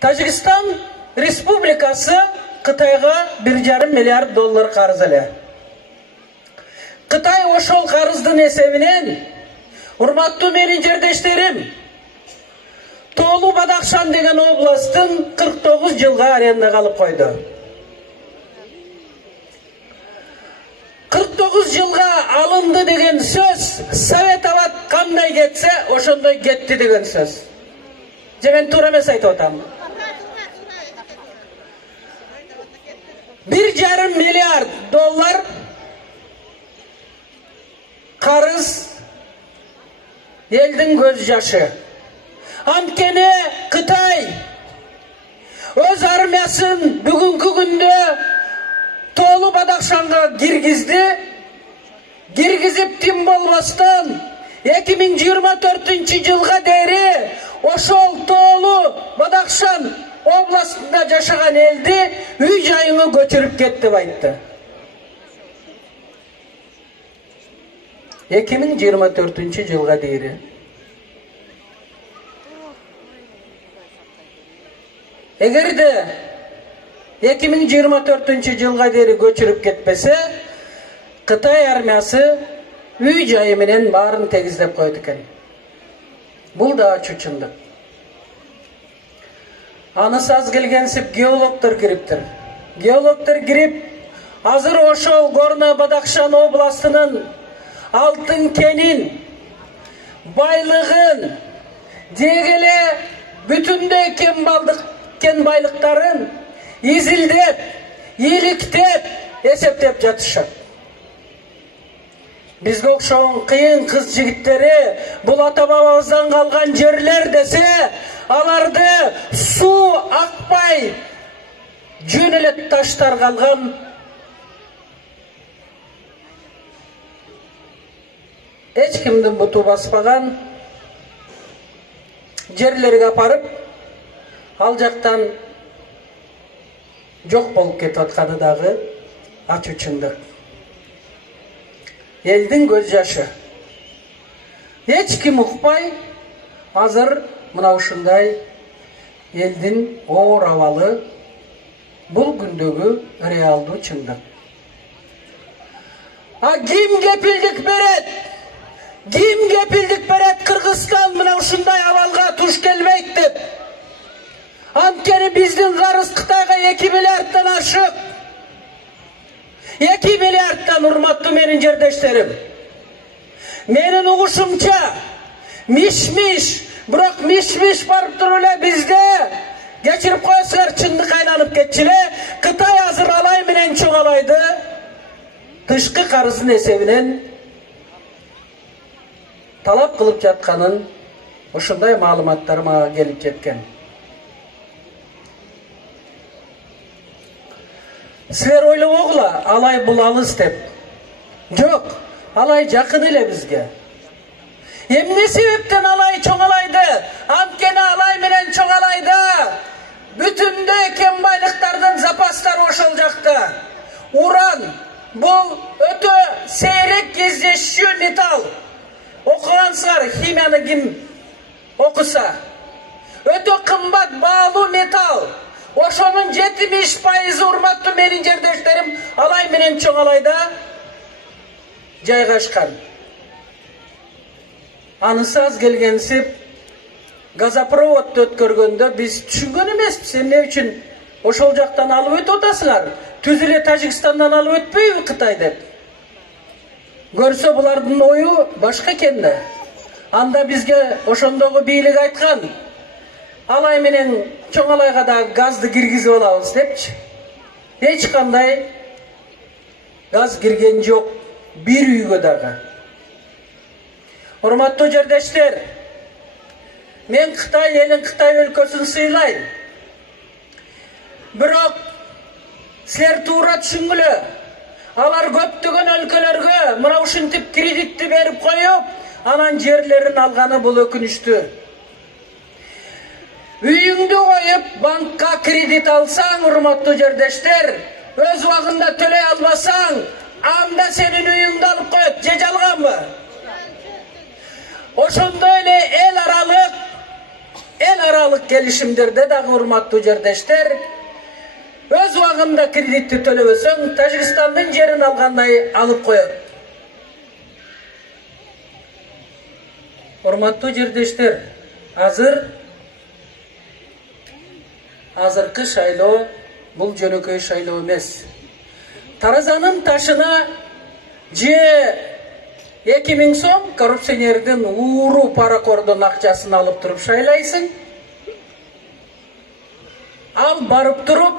Тажикстан Республикасы Кытайга 1,5 миллиард доллар карыз эле. Кытай ошол карыздын эсебинен, урматтуу менин жердештерим, Тоолу Бадахшан деген областын 49 жылга арендага алып койду. 49 жылга алынды деген сөз, Совет абад кандай кетсе, ошондой кетти деген сөз. Же мен туура эмес айтып атам? 1,5 миллиард доллар карыз элдин көз жашы. Анткени Кытай өз армиясын бүгүнкү күндө Тоолу Бадахшанга киргизди. Киргизип тим болбостон 2024 жылга дейин ошол Тоолу Бадахшан областында жашаган элди үй жайыңы көчүрүп кет деп айтты. 2024 жылга дейин. Эгерде 2024 жылга дейин көчүрүп кетпесе, Кытай армиясы үй жайы менен баарын тегиздеп койду экен. Бул да чучундук. Анысы аз келгенсип геологтор кириптир. Геологтор кирип, азыр ошол Горно Бадахшан областынын алтын кенин, байлыгын, дегеле бүтүндөй кен байлыктарын изилдеп, иликтеп, эсептеп жатышат. Бизге окшогон кыйын кыз жигиттери бул ата бабабыздан калган жерлер десе, аларды суу акпай жөн эле таштар калган. Эч кимдин буту баспаган жерлерге апарып, ал жактан жок болуп кетип атканы дагы ачуучундук. Элдин көз жашы. Эч ким укпай, азыр мына ушундай элдин оор абалы бул күндөгү реалдуу чындык. Ким кепилдик берет? Ким кепилдик берет Кыргызстан мына ушундай абалга туш келбейт деп? Анткени биздин карыз Кытайга 2 миллиарддан ашык. 2 миллиарддан, урматтуу менин жердештерим. Менин угушумча, миш-миш, бирок миш-миш барып туруп эле бизде кечирип коесуңар, чындык айланып кетчү эле. Кытай азыр алай менен чоңалайды. Тышкы карыздын эсебинен талап кылып жатканын ушундай маалыматтар мага келип жеткен. Силер ойлобогула, алай бул алыс деп. Жок, алай жакын эле бизге. Эмне себептен алай чоңалайды? Анткени алай менен чоңалайды. Бүтүндөй кен байлыктардын запастары ошол жакта. Уран бул өтө сейрек кездешүү металл. Окугансыңар, химияны ким окуса. Өтө кымбат баалуу металл. Ошонун 70% урматтуу менин жердештерим алай менен чоңалайда жайгашкан. Анысы аз келгенсип газопроводду өткөргөндө биз түшүнгөн эмеспиз. Эмне үчүн ошол жактан алып өтүп атасыңар? Түз эле Тажикстандан алып өтпөйбү Кытай деп? Көрсө булардын ою башка экен да. Анда бизге ошондогу бийлик айткан, алай менен чоңалайга да газды киргизип алабыз депчи. Эч кандай газ кирген жок, бир үйгө дагы. Урматтуу жердештер, мен Кытай элин, Кытай өлкөсүн сыйлайм. Бирок силер туура түшүнгүлө, алар көптөгөн өлкөлөргө мына ушинтип кредитти берип коюп, анан жерлерин алганы бул өкүнүчтүү. Үйүңдү коюп банкка кредит алсаң, урматтуу жердештер, өз убагында төлөй албасаң, анда сенин үйүңдү алып коет. Же жалганбы? Ошондой эле эл аралык el aralık gelişimlerde de hurmattуу жердештер, öz убагында кредитти төлөбөсөң, Тажикстандын жерин алгандай алып коет. Hurmattуу жердештер, азыркы шайлоо бул жөнөкөй шайлоо эмес. Таразанын ташына же 2000 сом коррупционердин ууру паракордун акчасын алып туруп шайлайсың. Ал барып туруп,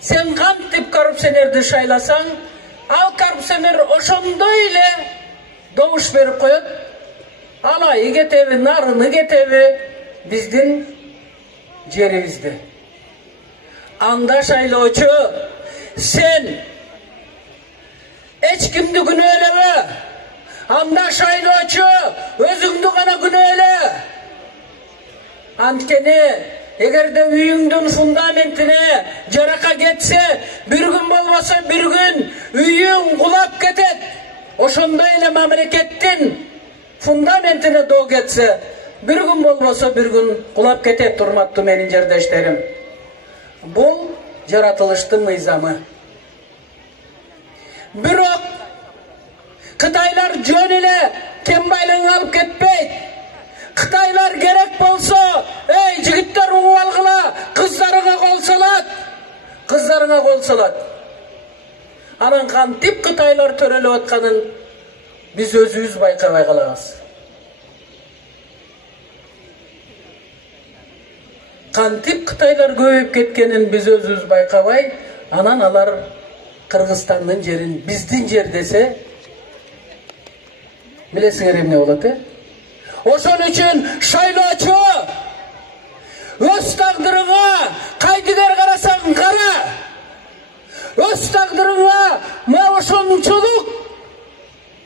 сен кантип коррупционерди шайласаң, ал коррупционер ошондой эле добуш берип коет. Алайы кетеби, нарыны кетеби биздин жерибизде. Анда шайлоочу, сен эч кимди күнөөлөбө. Анда шайлоочу, өзүңдү гана күнөөлө. Анткени эгерде үйүңдүн фундаментине жарака кетсе, бир күн болбосо бир күн үйүң кулап кетет. Ошондой эле мамлекеттин фундаментине доо кетсе, бир күн болбосо бир күн кулап кетет, урматтуу менин жердештерим. Бул жаратылыштын мыйзамы. Бирок Кытайлар жөн эле кембайлыгын алып кетпейт. Кытайлар керек болсо, эй жигиттер угуп алгыла, кыздарыңа кол салат. Анан кантип Кытайлар төрөлүп атканын биз өзүбүз байкабай калабыз. Кантип Кытайлар көбөйүп кеткенин биз өзүбүз байкабай, анан алар Кыргызстандын жерин биздин жер десе, билесиңер эмне болот, Ошон үчүн шайлоочу, өз тагдырыңа кайдыгер карасаң кара, өз тагдырыңа ошончолук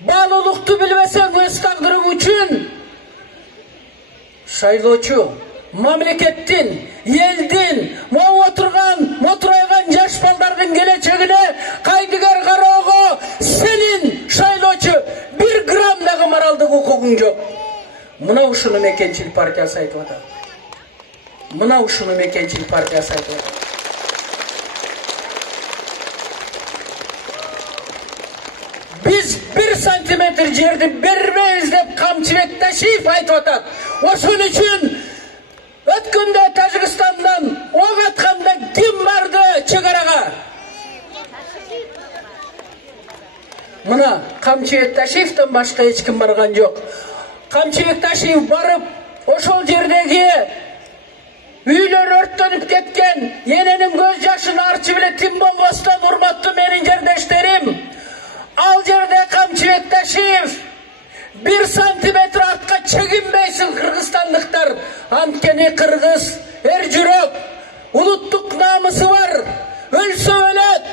баалуулукту билбесең өз тагдырың үчүн шайлоочу мамлекеттин, элдин, мотурайган жаш балдардын келечегине кайдыгер кароого сенин шайлоочу 1 грамм дагы моралдык укугуң жок. Мына ушуну Мекенчил партиясы айтып атат. Биз 1 сантиметр жерди бербейбиз деп Камчыбек Ташиев айтып атат. Ошон үчүн өткөндө Тажикстандан ок атканда ким барды чегарага? Мына Камчыбек Ташиевден башка эч ким барган жок. Камчыбек Ташиев барып, ошол жердеги үйлөр өрттөнүп кеткен, эненин көз жашын арчып эле тим болбостон, урматтуу менин жердештерим, ал жерде Камчыбек Ташиев 1 сантиметр артка чегинбейсиң кыргызстандыктар. Анткени кыргыз эр жүрөк, улуттук намысы бар, өлсө өлөт,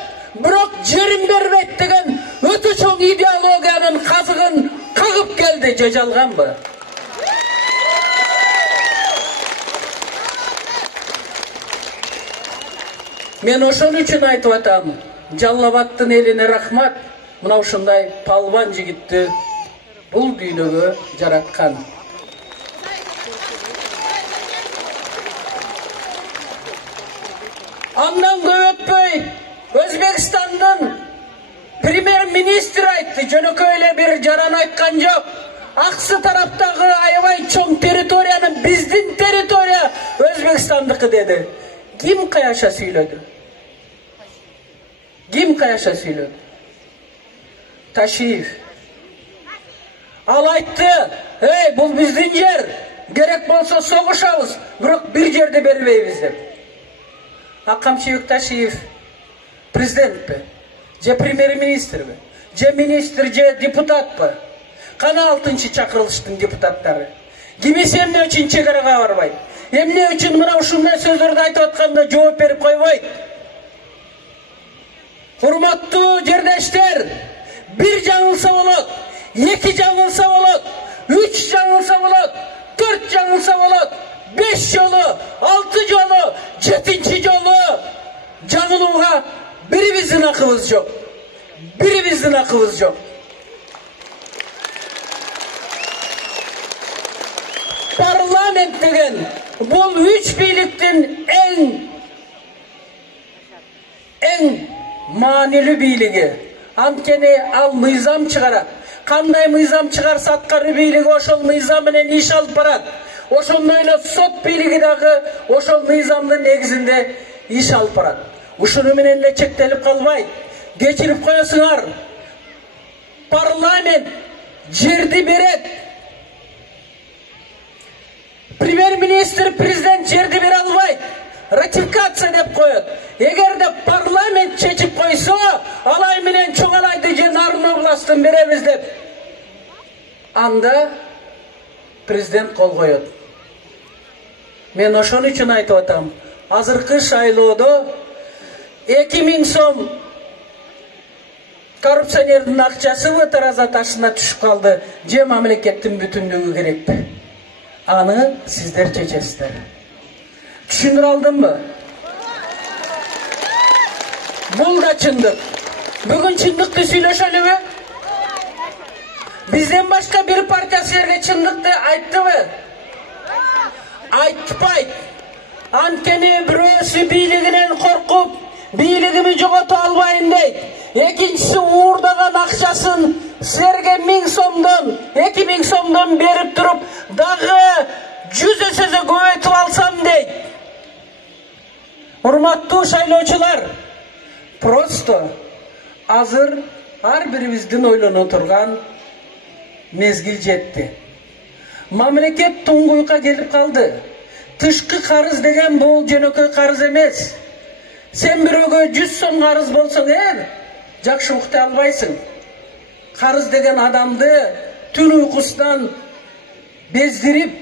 бирок жерин бербейт деген өтө чоң идеологиянын казыгын кагып келди, же жалганбы? Мен ошон үчүн айтып атам, Жалал Абадтын элине рахмат, мына ушундай палван жигитти бул дүйнөгө жараткан. Андан көп өтпөй Өзбекстандын премьер-министр айтты, жөнөкөй эле бир жаран айткан жок. Аксы тараптагы аябай чоң территорияны биздин территория Өзбекстандыкы деди. Ким каяша сүйлөдү? Ташиев. Ал айтты, эй, бул биздин жер, керек болсо согушабыз, бирок бир жерди бербейбиз деп. Камчыбек Ташиев президентпи, же премьер-министрби, же министр, же депутатпы? Кана 6-чы чакырылыштын депутаттары? Кимиси эмне үчүн чегарага барбайт? Эмне үчүн мына ушундай сөздөрдү айтып атканда жооп берип койбойт? Урматтуу жердештер, 1 жаңылса болот, 2 жаңылса болот, 3 жаңылса болот, 4 жаңылса болот, 5 жолу, 6 жолу, 7-чи жолу жаңылууга бирибиздин акыбыз жок. Президент деген бұл үч бийликтин эң маанилүү бийлиги. Анткени ал мыйзам чыгарат. Кандай мыйзам чыгарса аткаруу бийлиги ошол мыйзам менен иш алып барат. Ошондой эле сот бийлиги дагы ошол мыйзамдын негизинде иш алып барат. Ушуну менен эле чектелип калбайт. Кечирип коесуңар. Парламент жерди берет. Премьер-министр, президент жерди бере албайт. Ратификация деп коет. Эгерде парламент чечип койсо, алай менен Чоңалайды же Нарын областын беребиз деп, анда президент кол коет. Мен ошон үчүн айтып атам. Азыркы шайлоодо 2000 сом коррупционердин акчасы тараза ташына түшүп калды. Же мамлекеттин бүтүндүгү керекпи? Аны сиздер чечесиздер. Түшүндүрө алдымбы? Бул да чындык. Бүгүн чындыкты сүйлөшөлүбү? Бизден башка бир партия силерге чындыкты айттыбы? Айтпайт. Анткени бирөөсү бийлигинен коркуп, бийлигими жогото албайм дейт. Экинчиси уурдаган акчасын силерге 1000 сомдон, 2000 сомдон берип туруп, дагы 100 эсеге көбөйтүп алсам дейт. Урматтуу шайлоочулар, просто азыр ар бирибиздин ойлоно турган мезгил жетти. Мамлекет туңгуйга келип калды. Тышкы карыз деген бул жөнөкөй карыз эмес. Сен бирөөгө 100 сом карыз болсоң, жакшы уктай албайсың. Карыз деген адамды түн уйкусунан бездирип,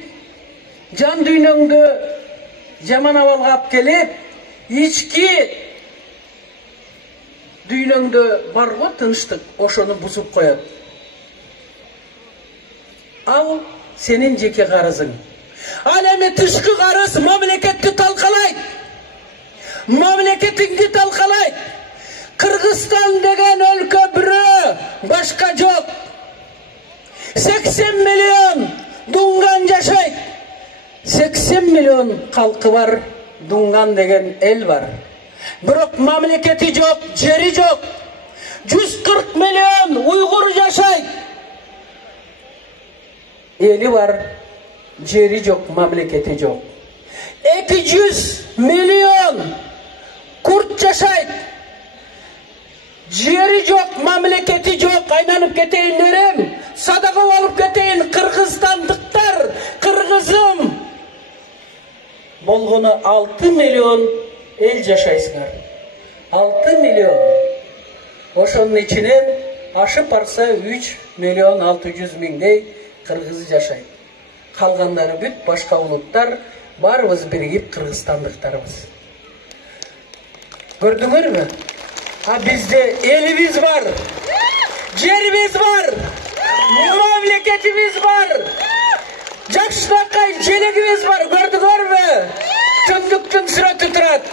жан дүйнөңдү жаман абалга алып келип, ички дүйнөңдө бар го тынчтык, ошону бузуп коет. Ал сенин жеке карызың. Ал эми тышкы карыз мамлекетти талкалайт. Мамлекетиңди талкалайт. Кыргызстан деген өлкө бирөө, башка жок. 80 миллион дуңган жашайт. 80 миллион калкы бар, дуңган деген эл бар. Бирок мамлекети жок, жери жок. 140 миллион уйгур жашайт. Эли бар, жери жок, мамлекети жок. 200 миллион курд жашайт. Жери жок, мамлекети жок. Айланып кетейин дерем, садага болуп кетейин. Кыргызстандыктар, кыргызым болгону 6 миллион эл жашайсыңар. 6 миллион. Ошонун ичинен ашып барса 3 миллион 600 миңдей кыргыз жашайт. Калгандары бүт башка улуттар, барыбыз биригип кыргызстандыктарбыз. Көрдүңөрбү? А бизде элибиз бар, жерибиз бар, мамлекетибиз бар, жакшынакай желегибиз бар. Көрдүңөрбү? Түндүктүн сүрөтү турат.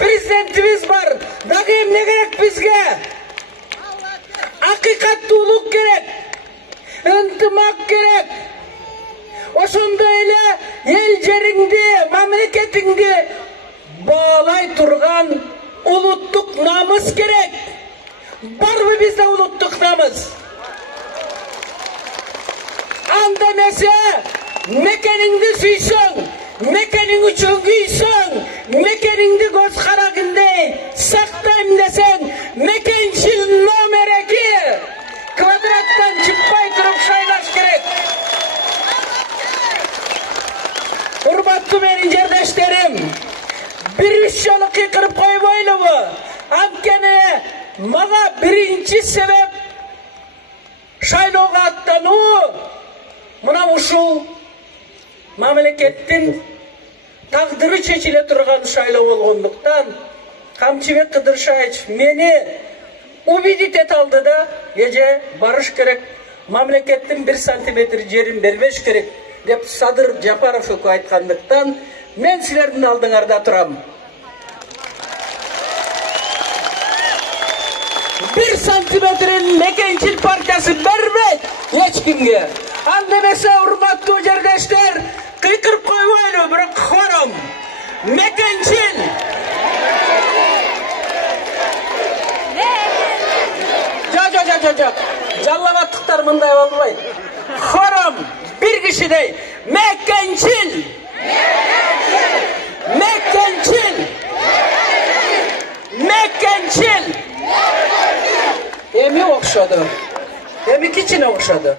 Президентибиз бар. Дагы эмне керек бизге? Акыйкаттуулук керек, ынтымак керек. Ошондой эле эл жериңди, мамлекетиңди баалай турган улуттук намыс керек. Барбы бизде улуттук намыс? Анда эмесе мекениңди сүйсөң, мекениң үчүн күйсөң, мекениңди көз карагындай сактайм десең, мекенчил номер 2 квадраттан чыкпай туруп шайлаш керек. Урматтуу менин жердештерим, бир үч жолу кыйкырып койбойлубу? Анткени мага биринчи себеп шайлоого аттануу мына ушул мамлекеттин тагдыры чечиле турган шайлоо болгондуктан Камчыбек Кыдыршаевич мени убедить ете алды да, эже барыш керек, мамлекеттин 1 сантиметр жерин бербеш керек деп Садыр Жапаров өкү айткандыктан мен силердин алдыңарда турам. 1 сантиметрин мекенчил партиясы бербейт эч кимге. Анда эмесе, урматтуу жердештер, kıykırıp koymaylı bir xorum. Mekençil. Yok. Jallavatlıklar mınday olmayın. Xorum bir kişi değil. Mekençil. Emi okşadı. Emi kiçine okşadı.